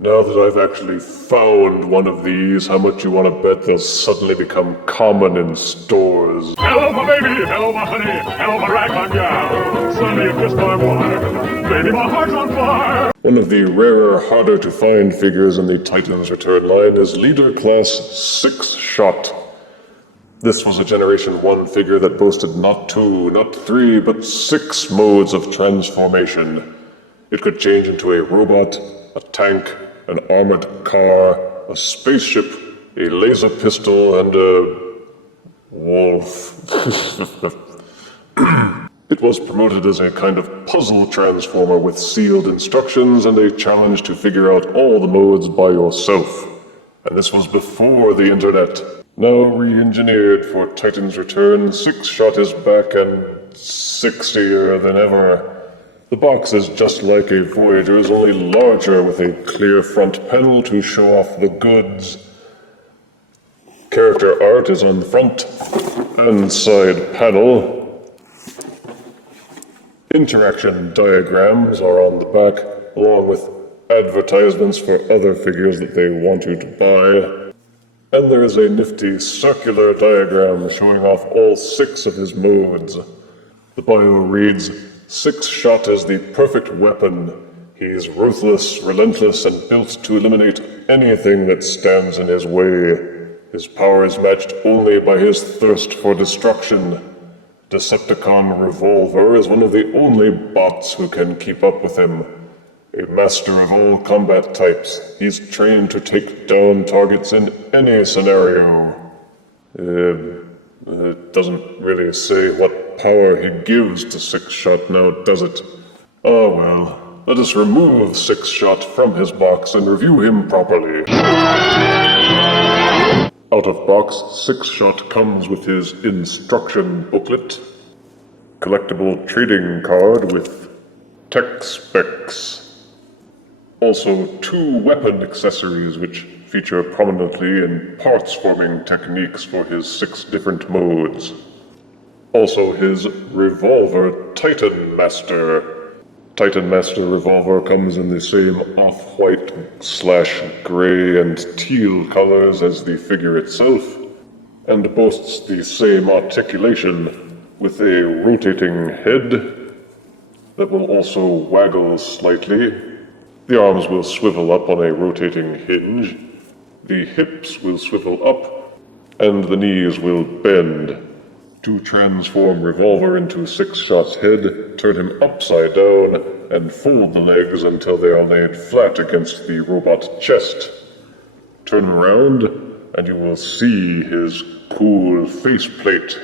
Now that I've actually found one of these, how much you want to bet they'll suddenly become common in stores? Hello, my baby! Hello, my honey! Hello, my ragtime gal! Suddenly you've kissed my wife! Baby, my heart's on fire! One of the rarer, harder-to-find figures in the Titans Return line is Leader Class 6-Shot. This was a Generation 1 figure that boasted not 2, not 3, but 6 modes of transformation. It could change into a robot, a tank, an armored car, a spaceship, a laser pistol, and a wolf. It was promoted as a kind of puzzle transformer with sealed instructions and a challenge to figure out all the modes by yourself. And this was before the internet. Now re-engineered for Titan's Return, 6-Shot is back and sexier than ever. The box is just like a Voyager's, only larger with a clear front panel to show off the goods. Character art is on the front and side panel. Interaction diagrams are on the back, along with advertisements for other figures that they want you to buy. And there is a nifty circular diagram showing off all 6 of his modes. The bio reads, 6-Shot is the perfect weapon. He's ruthless, relentless, and built to eliminate anything that stands in his way. His power is matched only by his thirst for destruction. Decepticon Revolver is one of the only bots who can keep up with him. A master of all combat types, he's trained to take down targets in any scenario. It doesn't really say what power he gives to 6-Shot now, does it? Oh well, let us remove 6-Shot from his box and review him properly. Out of box, 6-Shot comes with his instruction booklet, collectible trading card with tech specs, also 2 weapon accessories which feature prominently in parts-forming techniques for his 6 different modes. Also his Revolver Titan Master. Titan Master Revolver comes in the same off-white / gray and teal colors as the figure itself, and boasts the same articulation with a rotating head that will also waggle slightly. The arms will swivel up on a rotating hinge. The hips will swivel up, and the knees will bend. To transform Revolver into 6-Shot's head, turn him upside down, and fold the legs until they are laid flat against the robot chest. Turn him around, and you will see his cool faceplate.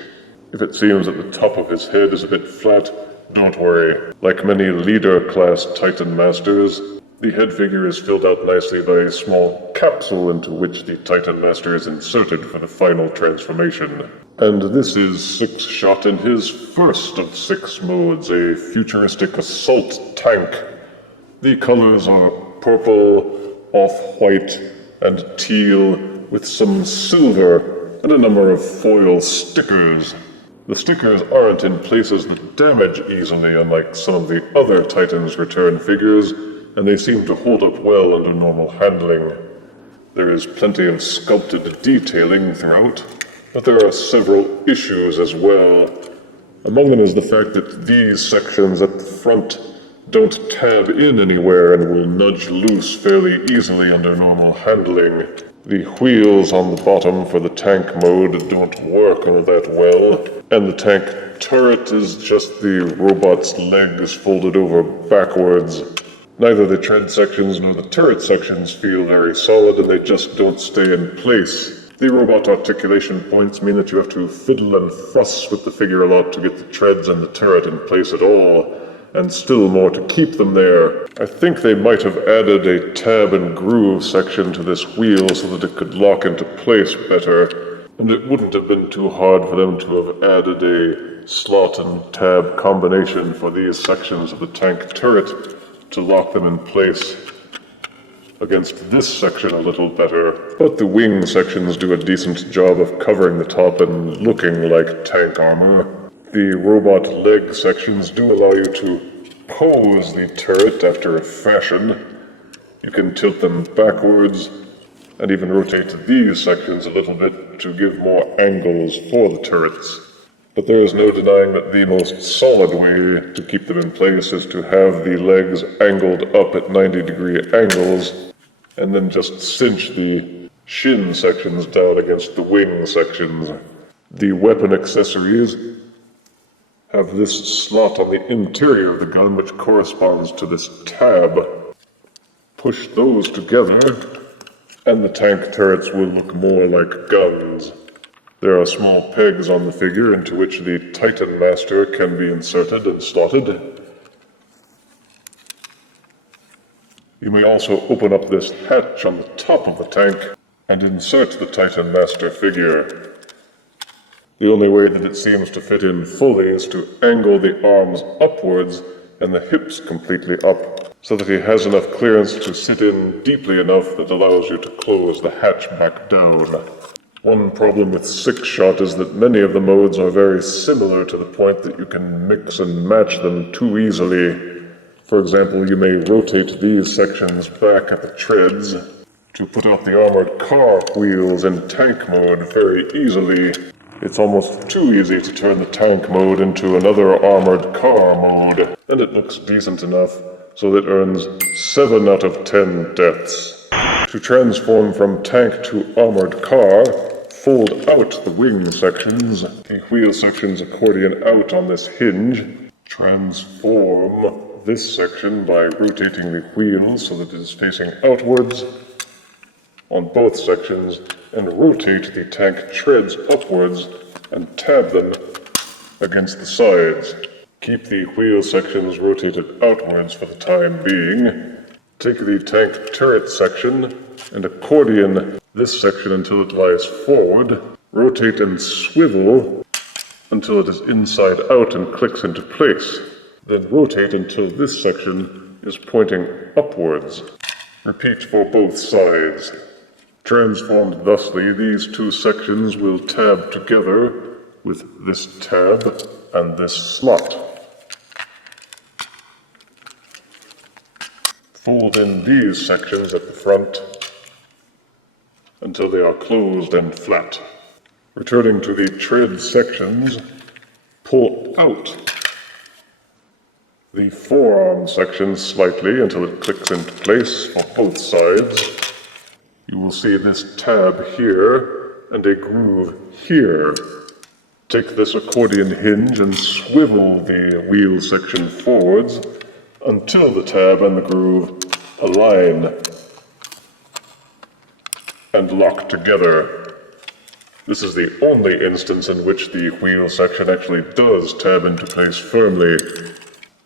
If it seems that the top of his head is a bit flat, don't worry. Like many Leader-class Titan Masters, the head figure is filled out nicely by a small capsule into which the Titan Master is inserted for the final transformation. And this is 6-Shot in his first of 6 modes, a futuristic assault tank. The colors are purple, off-white, and teal, with some silver and a number of foil stickers. The stickers aren't in places that damage easily, unlike some of the other Titans Return figures, and they seem to hold up well under normal handling. There is plenty of sculpted detailing throughout, but there are several issues as well. Among them is the fact that these sections at the front don't tab in anywhere and will nudge loose fairly easily under normal handling. The wheels on the bottom for the tank mode don't work all that well, and the tank turret is just the robot's legs folded over backwards. Neither the tread sections nor the turret sections feel very solid, and they just don't stay in place. The robot articulation points mean that you have to fiddle and fuss with the figure a lot to get the treads and the turret in place at all, and still more to keep them there. I think they might have added a tab and groove section to this wheel so that it could lock into place better, and it wouldn't have been too hard for them to have added a slot and tab combination for these sections of the tank turret to lock them in place against this section a little better. But the wing sections do a decent job of covering the top and looking like tank armor. The robot leg sections do allow you to pose the turret after a fashion, You can tilt them backwards, and even rotate these sections a little bit to give more angles for the turrets. But there is no denying that the most solid way to keep them in place is to have the legs angled up at 90-degree angles, and then just cinch the shin sections down against the wing sections. The weapon accessories have this slot on the interior of the gun which corresponds to this tab. Push those together, and the tank turrets will look more like guns. There are small pegs on the figure into which the Titan Master can be inserted and slotted. You may also open up this hatch on the top of the tank and insert the Titan Master figure. The only way that it seems to fit in fully is to angle the arms upwards and the hips completely up, so that he has enough clearance to sit in deeply enough that allows you to close the hatch back down. One problem with six-shot is that many of the modes are very similar to the point that you can mix and match them too easily. For example, you may rotate these sections back at the treads to put out the armored car wheels in tank mode very easily. It's almost too easy to turn the tank mode into another armored car mode, and it looks decent enough, so that earns 7 out of 10 deaths. To transform from tank to armored car, fold out the wing sections, the wheel sections accordion out on this hinge. Transform this section by rotating the wheel so that it is facing outwards on both sections, and rotate the tank treads upwards and tab them against the sides. Keep the wheel sections rotated outwards for the time being. Take the tank turret section and accordion this section until it lies forward. Rotate and swivel until it is inside out and clicks into place. Then rotate until this section is pointing upwards. Repeat for both sides. Transformed thusly, these two sections will tab together with this tab and this slot. Fold in these sections at the front until they are closed and flat. Returning to the tread sections, pull out the forearm section slightly until it clicks into place for both sides. You will see this tab here and a groove here. Take this accordion hinge and swivel the wheel section forwards until the tab and the groove align and lock together. This is the only instance in which the wheel section actually does tab into place firmly.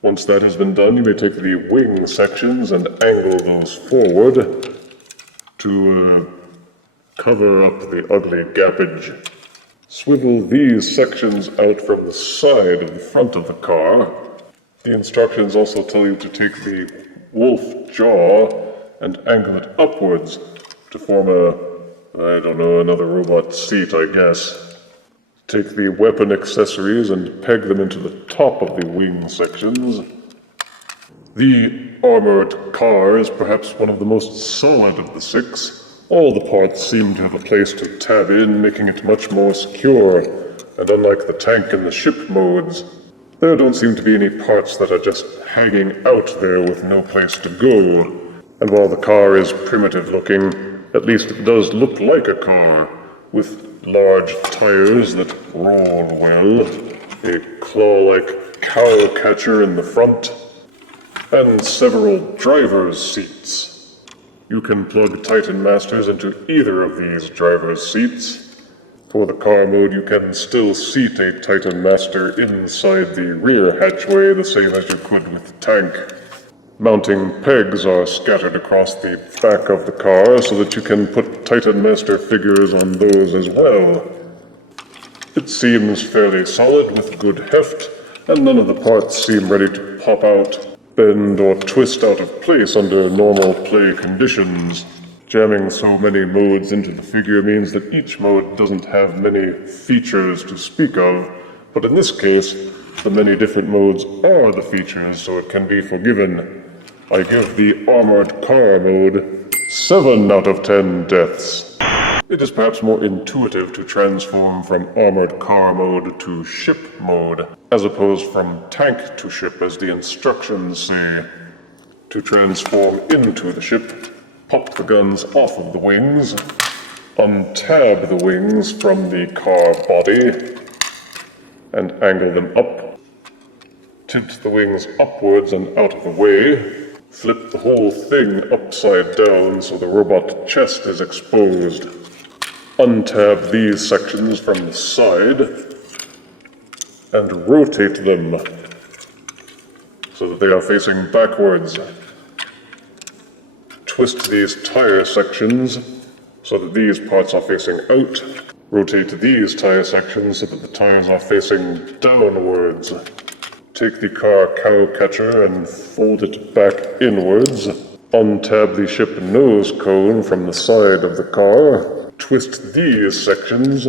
Once that has been done, you may take the wing sections and angle those forward to cover up the ugly gappage. Swivel these sections out from the side of the front of the car. The instructions also tell you to take the wolf jaw and angle it upwards to form another robot seat, I guess. Take the weapon accessories and peg them into the top of the wing sections. The armored car is perhaps one of the most solid of the six. All the parts seem to have a place to tab in, making it much more secure, and unlike the tank and the ship modes, there don't seem to be any parts that are just hanging out there with no place to go. And while the car is primitive looking, at least it does look like a car, with large tires that roll well, a claw-like cow catcher in the front, and several driver's seats. You can plug Titan Masters into either of these driver's seats. For the car mode, you can still seat a Titan Master inside the rear hatchway, the same as you could with the tank. Mounting pegs are scattered across the back of the car so that you can put Titan Master figures on those as well. It seems fairly solid with good heft, and none of the parts seem ready to pop out, bend, or twist out of place under normal play conditions. Jamming so many modes into the figure means that each mode doesn't have many features to speak of, but in this case, the many different modes are the features, so it can be forgiven. I give the armored car mode 7 out of 10 deaths. It is perhaps more intuitive to transform from armored car mode to ship mode, as opposed from tank to ship as the instructions say. To transform into the ship, pop the guns off of the wings, untab the wings from the car body, and angle them up. Tilt the wings upwards and out of the way. Flip the whole thing upside down so the robot chest is exposed. Untab these sections from the side and rotate them so that they are facing backwards. Twist these tire sections so that these parts are facing out. Rotate these tire sections so that the tires are facing downwards. Take the car cow catcher and fold it back inwards. Untab the ship nose cone from the side of the car. Twist these sections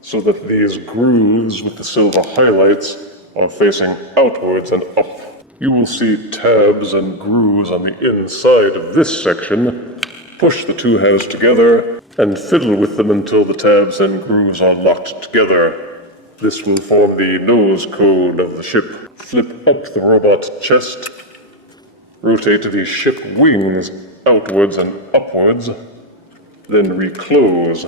so that these grooves with the silver highlights are facing outwards and up. You will see tabs and grooves on the inside of this section. Push the two halves together and fiddle with them until the tabs and grooves are locked together. This will form the nose cone of the ship. Flip up the robot chest. Rotate the ship wings outwards and upwards. Then reclose.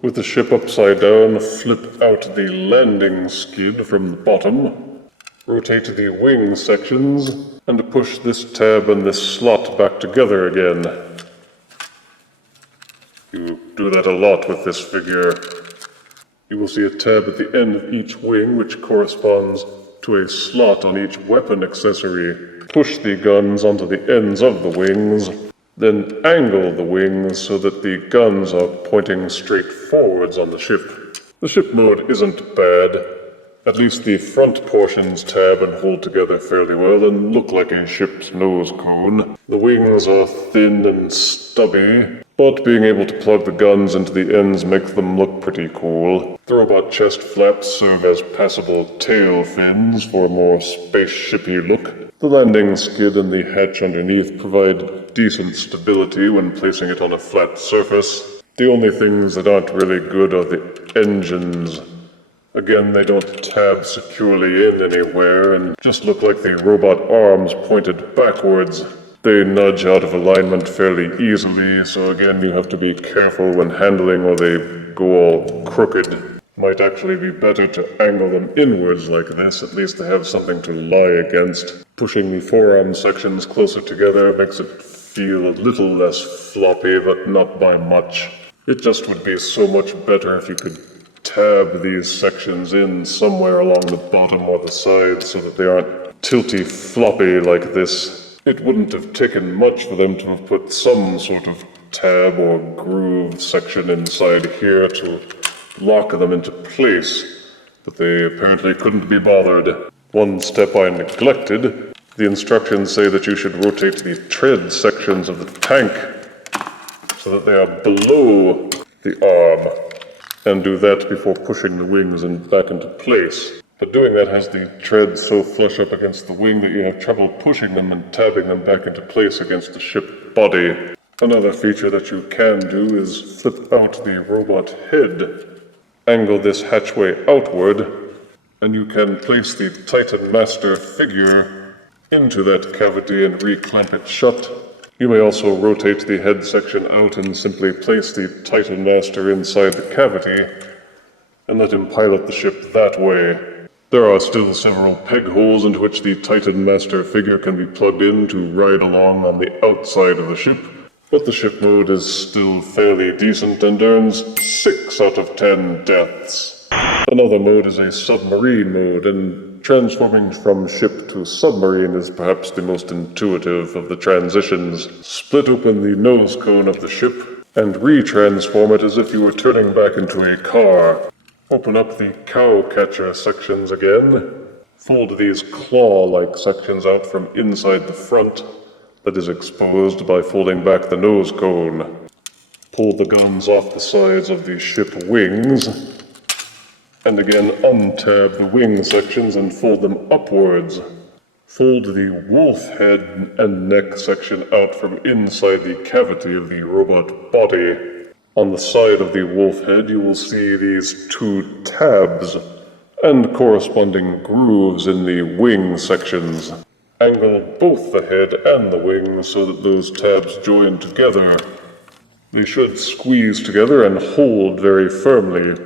With the ship upside down, flip out the landing skid from the bottom. Rotate the wing sections, and push this tab and this slot back together again. You do that a lot with this figure. You will see a tab at the end of each wing which corresponds to a slot on each weapon accessory. Push the guns onto the ends of the wings, then angle the wings so that the guns are pointing straight forwards on the ship. The ship mode isn't bad. At least the front portions tab and hold together fairly well and look like a ship's nose cone. The wings are thin and stubby, but being able to plug the guns into the ends makes them look pretty cool. The robot chest flaps serve as passable tail fins for a more spaceship-y look. The landing skid and the hatch underneath provide decent stability when placing it on a flat surface. The only things that aren't really good are the engines. Again, they don't tab securely in anywhere and just look like the robot arms pointed backwards. They nudge out of alignment fairly easily, so again you have to be careful when handling or they go all crooked. Might actually be better to angle them inwards like this, at least they have something to lie against. Pushing the forearm sections closer together makes it feel a little less floppy, but not by much. It just would be so much better if you could tab these sections in somewhere along the bottom or the sides so that they aren't tilty floppy like this. It wouldn't have taken much for them to have put some sort of tab or groove section inside here to lock them into place, but they apparently couldn't be bothered. One step I neglected. The instructions say that you should rotate the tread sections of the tank so that they are below the arm, and do that before pushing the wings and back into place. But doing that has the treads so flush up against the wing that you have trouble pushing them and tabbing them back into place against the ship body. Another feature that you can do is flip out the robot head. Angle this hatchway outward, and you can place the Titan Master figure into that cavity and reclamp it shut. You may also rotate the head section out and simply place the Titan Master inside the cavity and let him pilot the ship that way. There are still several peg holes into which the Titan Master figure can be plugged in to ride along on the outside of the ship, but the ship mode is still fairly decent and earns 6 out of 10 deaths. Another mode is a submarine mode, and transforming from ship to submarine is perhaps the most intuitive of the transitions. Split open the nose cone of the ship and retransform it as if you were turning back into a car. Open up the cow catcher sections again. Fold these claw-like sections out from inside the front that is exposed by folding back the nose cone. Pull the guns off the sides of the ship wings, and again untab the wing sections and fold them upwards. Fold the wolf head and neck section out from inside the cavity of the robot body. On the side of the wolf head, you will see these two tabs and corresponding grooves in the wing sections. Angle both the head and the wings so that those tabs join together. They should squeeze together and hold very firmly.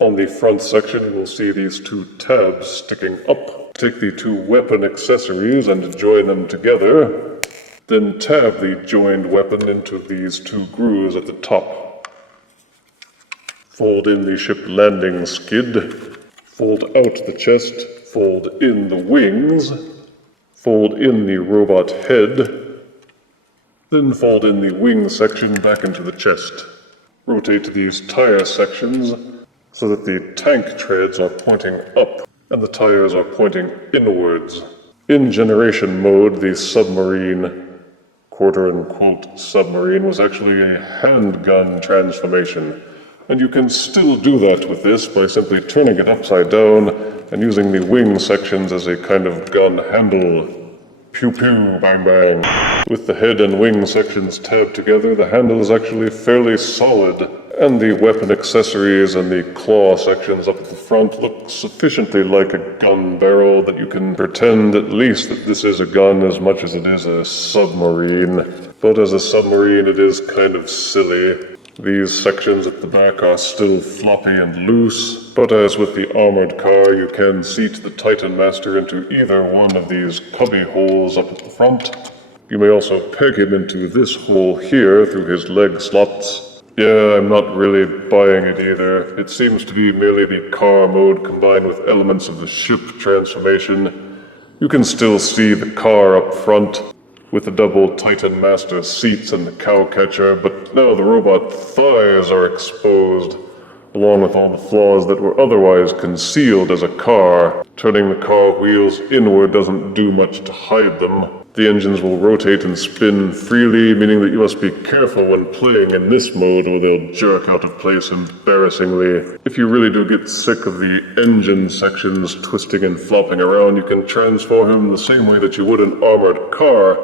On the front section, you will see these two tabs sticking up. Take the two weapon accessories and join them together. Then tab the joined weapon into these two grooves at the top. Fold in the ship landing skid. Fold out the chest. Fold in the wings. Fold in the robot head. Then fold in the wing section back into the chest. Rotate these tire sections so that the tank treads are pointing up and the tires are pointing inwards. In generation mode, the submarine, quote-unquote submarine, was actually a handgun transformation. And you can still do that with this by simply turning it upside down and using the wing sections as a kind of gun handle. Pew pew, bang bang. With the head and wing sections tabbed together, the handle is actually fairly solid, and the weapon accessories and the claw sections up at the front look sufficiently like a gun barrel that you can pretend at least that this is a gun as much as it is a submarine. But as a submarine, it is kind of silly. These sections at the back are still floppy and loose, but as with the armored car, you can seat the Titan Master into either one of these cubby holes up at the front. You may also peg him into this hole here through his leg slots. Yeah, I'm not really buying it either. It seems to be merely the car mode combined with elements of the ship transformation. You can still see the car up front, with the double Titan Master seats and the cowcatcher, but now the robot thighs are exposed, along with all the flaws that were otherwise concealed as a car. Turning the car wheels inward doesn't do much to hide them. The engines will rotate and spin freely, meaning that you must be careful when playing in this mode or they'll jerk out of place embarrassingly. If you really do get sick of the engine sections twisting and flopping around, you can transform him the same way that you would an armored car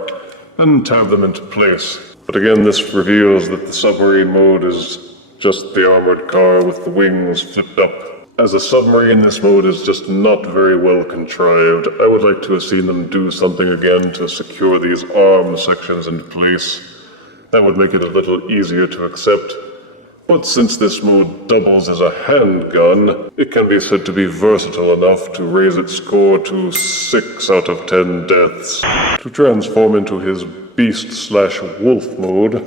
and tab them into place. But again, this reveals that the submarine mode is just the armored car with the wings flipped up. As a submarine, this mode is just not very well contrived. I would like to have seen them do something again to secure these arm sections into place. That would make it a little easier to accept. But since this mode doubles as a handgun, it can be said to be versatile enough to raise its score to 6 out of 10 deaths. To transform into his beast/wolf mode,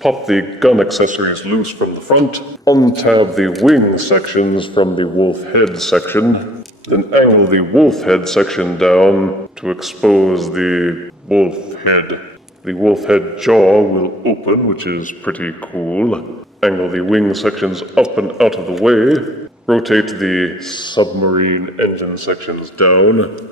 pop the gun accessories loose from the front, untab the wing sections from the wolf head section, then angle the wolf head section down to expose the wolf head. The wolf head jaw will open, which is pretty cool. Angle the wing sections up and out of the way, rotate the submarine engine sections down,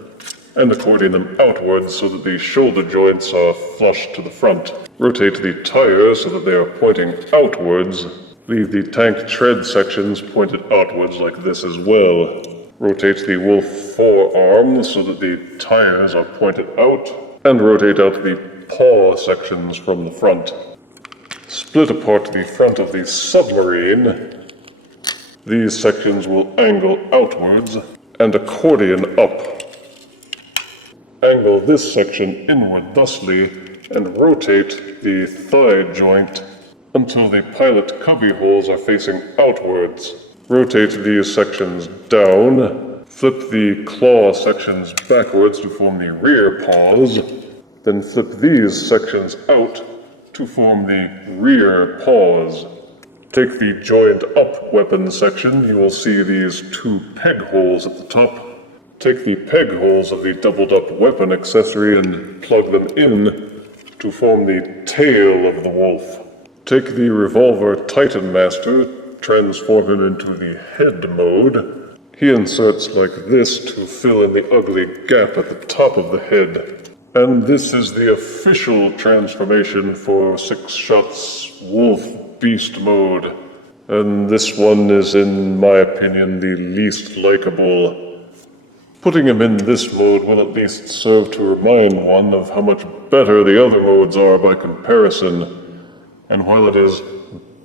and accordion them outwards so that the shoulder joints are flush to the front. Rotate the tires so that they are pointing outwards. Leave the tank tread sections pointed outwards like this as well. Rotate the wolf forearm so that the tires are pointed out, and rotate out the paw sections from the front. Split apart the front of the submarine. These sections will angle outwards and accordion up. Angle this section inward thusly and rotate the thigh joint until the pilot cubby holes are facing outwards. Rotate these sections down, flip the claw sections backwards to form the rear paws, then flip these sections out to form the rear paws. Take the joined up weapon section, you will see these two peg holes at the top. Take the peg holes of the doubled up weapon accessory and plug them in to form the tail of the wolf. Take the Revolver Titan Master, transform him into the head mode. He inserts like this to fill in the ugly gap at the top of the head. And this is the official transformation for 6 Shots Wolf Beast mode. And this one is, in my opinion, the least likable. Putting him in this mode will at least serve to remind one of how much better the other modes are by comparison. And while it is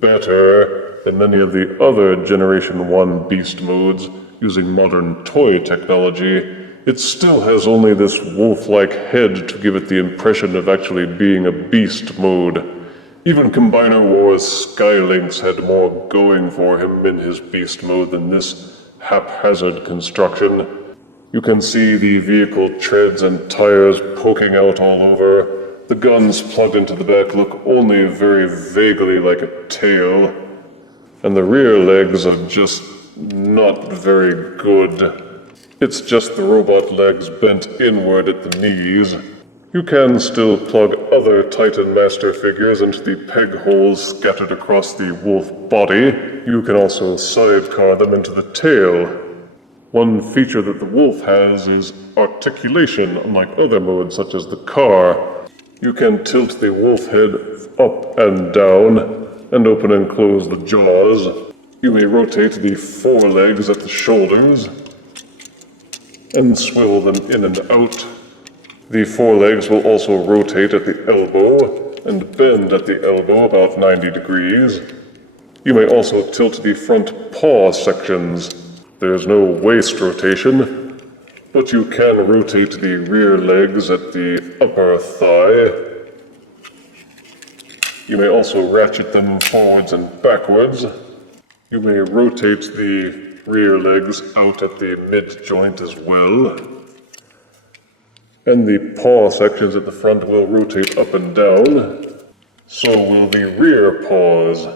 better than many of the other Generation 1 Beast modes using modern toy technology, it still has only this wolf-like head to give it the impression of actually being a beast mode. Even Combiner Wars Skylynx had more going for him in his beast mode than this haphazard construction. You can see the vehicle treads and tires poking out all over. The guns plugged into the back look only very vaguely like a tail. And the rear legs are just not very good. It's just the robot legs bent inward at the knees. You can still plug other Titan Master figures into the peg holes scattered across the wolf body. You can also sidecar them into the tail. One feature that the wolf has is articulation, unlike other modes such as the car. You can tilt the wolf head up and down, and open and close the jaws. You may rotate the forelegs at the shoulders, and swivel them in and out. The forelegs will also rotate at the elbow, and bend at the elbow about 90 degrees. You may also tilt the front paw sections. There's no waist rotation, but you can rotate the rear legs at the upper thigh. You may also ratchet them forwards and backwards. You may rotate the rear legs out at the mid-joint as well. And the paw sections at the front will rotate up and down. So will the rear paws.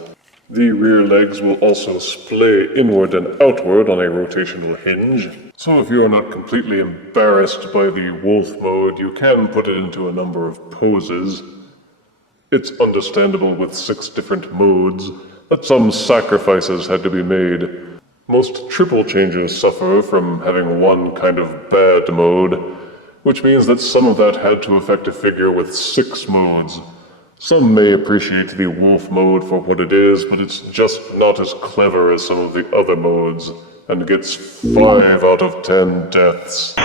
The rear legs will also splay inward and outward on a rotational hinge. So if you are not completely embarrassed by the wolf mode, you can put it into a number of poses. It's understandable with 6 different modes that some sacrifices had to be made. Most triple changes suffer from having one kind of bad mode, which means that some of that had to affect a figure with 6 modes. Some may appreciate the wolf mode for what it is, but it's just not as clever as some of the other modes, and gets 5 out of 10 deaths.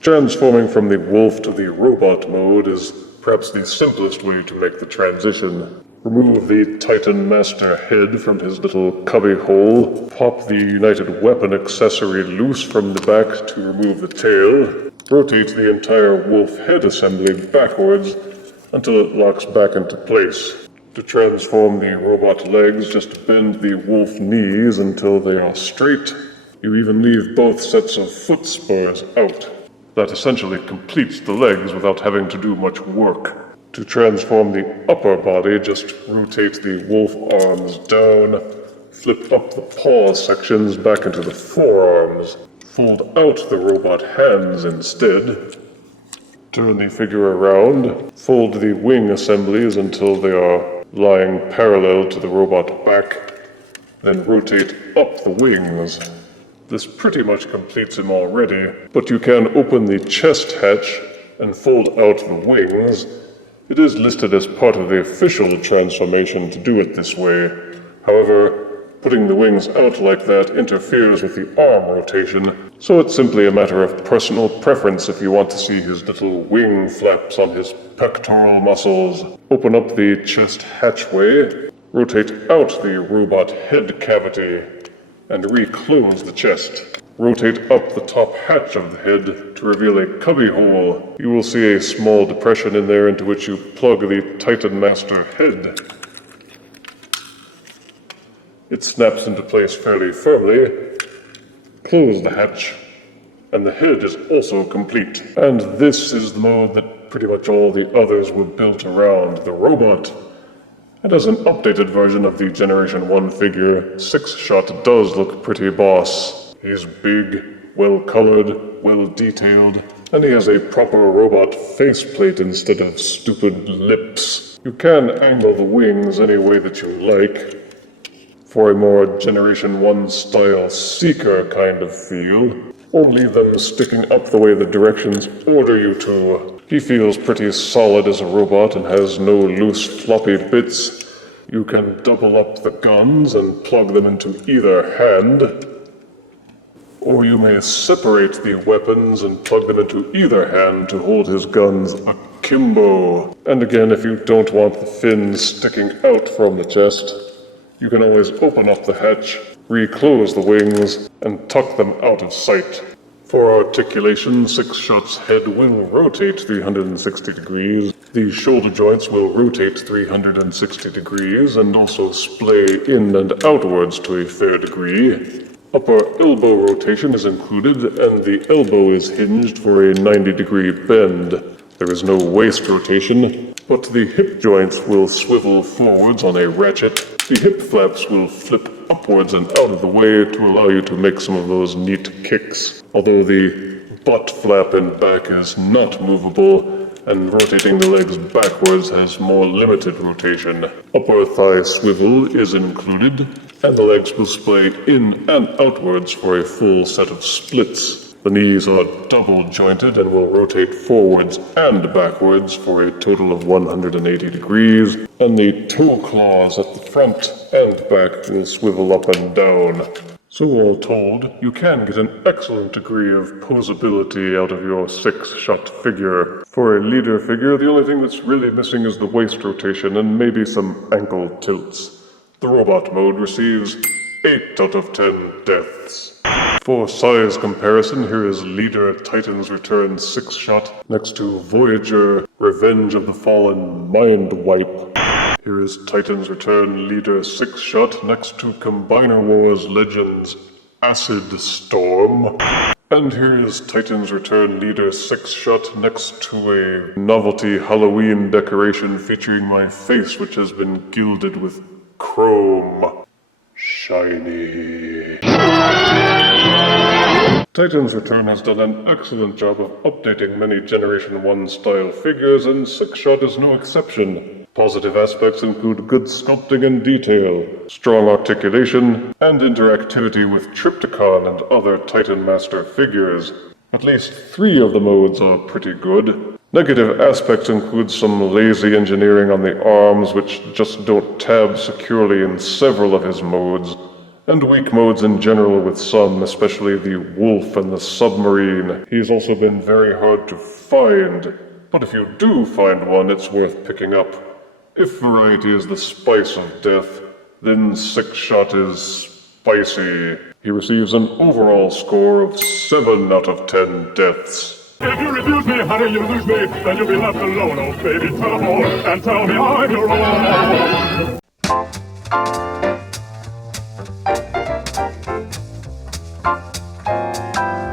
Transforming from the wolf to the robot mode is perhaps the simplest way to make the transition. Remove the Titan Master head from his little cubby hole, pop the United Weapon accessory loose from the back to remove the tail, rotate the entire wolf head assembly backwards, until it locks back into place. To transform the robot legs, just bend the wolf knees until they are straight. You even leave both sets of foot spurs out. That essentially completes the legs without having to do much work. To transform the upper body, just rotate the wolf arms down, flip up the paw sections back into the forearms, fold out the robot hands instead. Turn the figure around, fold the wing assemblies until they are lying parallel to the robot back, then rotate up the wings. This pretty much completes him already, but you can open the chest hatch and fold out the wings. It is listed as part of the official transformation to do it this way. However, putting the wings out like that interferes with the arm rotation, so it's simply a matter of personal preference if you want to see his little wing flaps on his pectoral muscles. Open up the chest hatchway, rotate out the robot head cavity, and reclose the chest. Rotate up the top hatch of the head to reveal a cubbyhole. You will see a small depression in there into which you plug the Titan Master head. It snaps into place fairly firmly. Close the hatch, and the head is also complete. And this is the mode that pretty much all the others were built around, the robot. And as an updated version of the Generation 1 figure, 6-Shot does look pretty boss. He's big, well-colored, well-detailed, and he has a proper robot faceplate instead of stupid lips. You can angle the wings any way that you like, for a more Generation 1 style Seeker kind of feel, or leave them sticking up the way the directions order you to. He feels pretty solid as a robot and has no loose floppy bits. You can double up the guns and plug them into either hand. Or you may separate the weapons and plug them into either hand to hold his guns akimbo. And again, if you don't want the fins sticking out from the chest, you can always open up the hatch, reclose the wings, and tuck them out of sight. For articulation, Six-Shot's head will rotate 360 degrees. The shoulder joints will rotate 360 degrees and also splay in and outwards to a fair degree. Upper elbow rotation is included, and the elbow is hinged for a 90-degree bend. There is no waist rotation, but the hip joints will swivel forwards on a ratchet. The hip flaps will flip upwards and out of the way to allow you to make some of those neat kicks. Although the butt flap and back is not movable, and rotating the legs backwards has more limited rotation. Upper thigh swivel is included, and the legs will splay in and outwards for a full set of splits. The knees are double jointed and will rotate forwards and backwards for a total of 180 degrees, and the toe claws at the front and back will swivel up and down. So all told, you can get an excellent degree of posability out of your Six-Shot figure. For a leader figure, the only thing that's really missing is the waist rotation and maybe some ankle tilts. The robot mode receives 8 out of 10 deaths. For size comparison, here is Leader Titan's Return Six-Shot next to Voyager Revenge of the Fallen Mind Wipe. Here is Titan's Return Leader Six-Shot next to Combiner Wars Legends Acid Storm. And here is Titan's Return Leader Six-Shot next to a novelty Halloween decoration featuring my face, which has been gilded with chrome. Shiny. Titan's Return has done an excellent job of updating many Generation 1 style figures, and Six-Shot is no exception. Positive aspects include good sculpting and detail, strong articulation, and interactivity with Trypticon and other Titan Master figures. At least 3 of the modes are pretty good. Negative aspects include some lazy engineering on the arms, which just don't tab securely in several of his modes, and weak modes in general with some, especially the Wolf and the Submarine. He's also been very hard to find, but if you do find one, it's worth picking up. If variety is the spice of death, then Six-Shot is spicy. He receives an overall score of 7 out of 10 deaths. If you refuse me, honey, you lose me, then you'll be left alone, oh baby, tell them all, and tell me I'm your own.